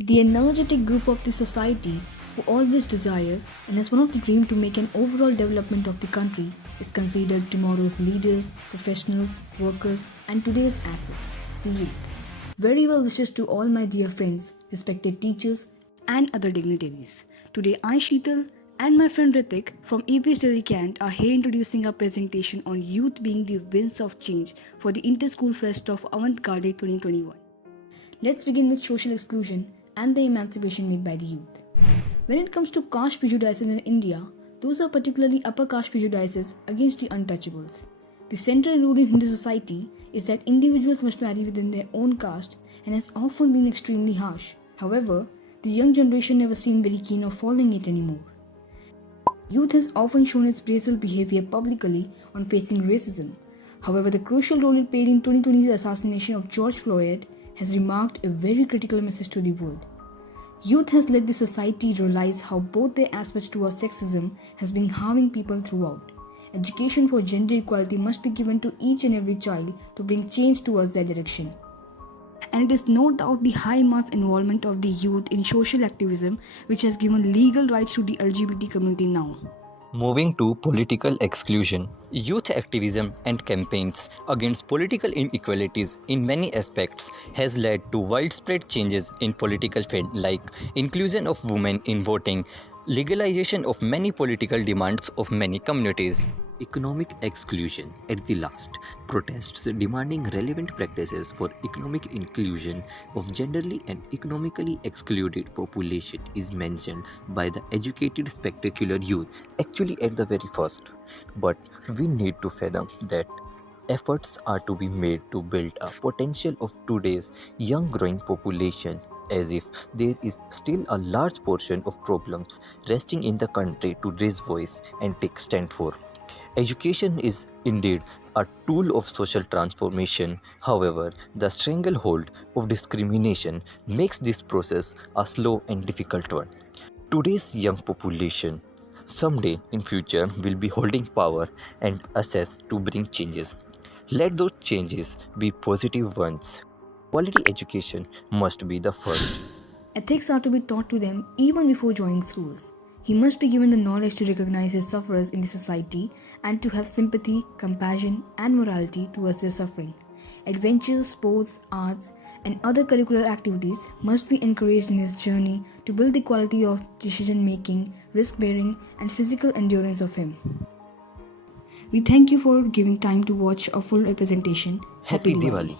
The energetic group of the society who always desires and has one of the dream to make an overall development of the country is considered tomorrow's leaders, professionals, workers and today's assets, the youth. Very well wishes to all my dear friends, respected teachers and other dignitaries. Today I, Sheetal, and my friend Ritik from EPH Delhi Cant are here introducing our presentation on youth being the winds of change for the Inter-School Fest of Avant-Garde 2021. Let's begin with social exclusion and the emancipation made by the youth. When it comes to caste prejudices in India, those are particularly upper caste prejudices against the untouchables. The central rule in Hindu society is that individuals must marry within their own caste and has often been extremely harsh. However, the young generation never seem very keen of following it anymore. Youth has often shown its brazen behavior publicly on facing racism. However, the crucial role it played in 2020's assassination of George Floyd has remarked a very critical message to the world. Youth has let the society realize how both their aspects towards sexism has been harming people throughout. Education for gender equality must be given to each and every child to bring change towards that direction. And it is no doubt the high mass involvement of the youth in social activism which has given legal rights to the LGBT community now. Moving to political exclusion, youth activism and campaigns against political inequalities in many aspects has led to widespread changes in political field like inclusion of women in voting, legalization of many political demands of many communities. Economic exclusion at the last. Protests demanding relevant practices for economic inclusion of genderly and economically excluded population is mentioned by the educated spectacular youth actually at the very first. But we need to fathom that efforts are to be made to build a potential of today's young growing population as if there is still a large portion of problems resting in the country to raise voice and take stand for. Education is indeed a tool of social transformation. However, the stranglehold of discrimination makes this process a slow and difficult one. Today's young population someday in future will be holding power and access to bring changes. Let those changes be positive ones. Quality education must be the first. Ethics are to be taught to them even before joining schools. He must be given the knowledge to recognize his sufferers in the society and to have sympathy, compassion, and morality towards their suffering. Adventures, sports, arts, and other curricular activities must be encouraged in his journey to build the quality of decision making, risk bearing, and physical endurance of him. We thank you for giving time to watch a full representation. Happy Diwali!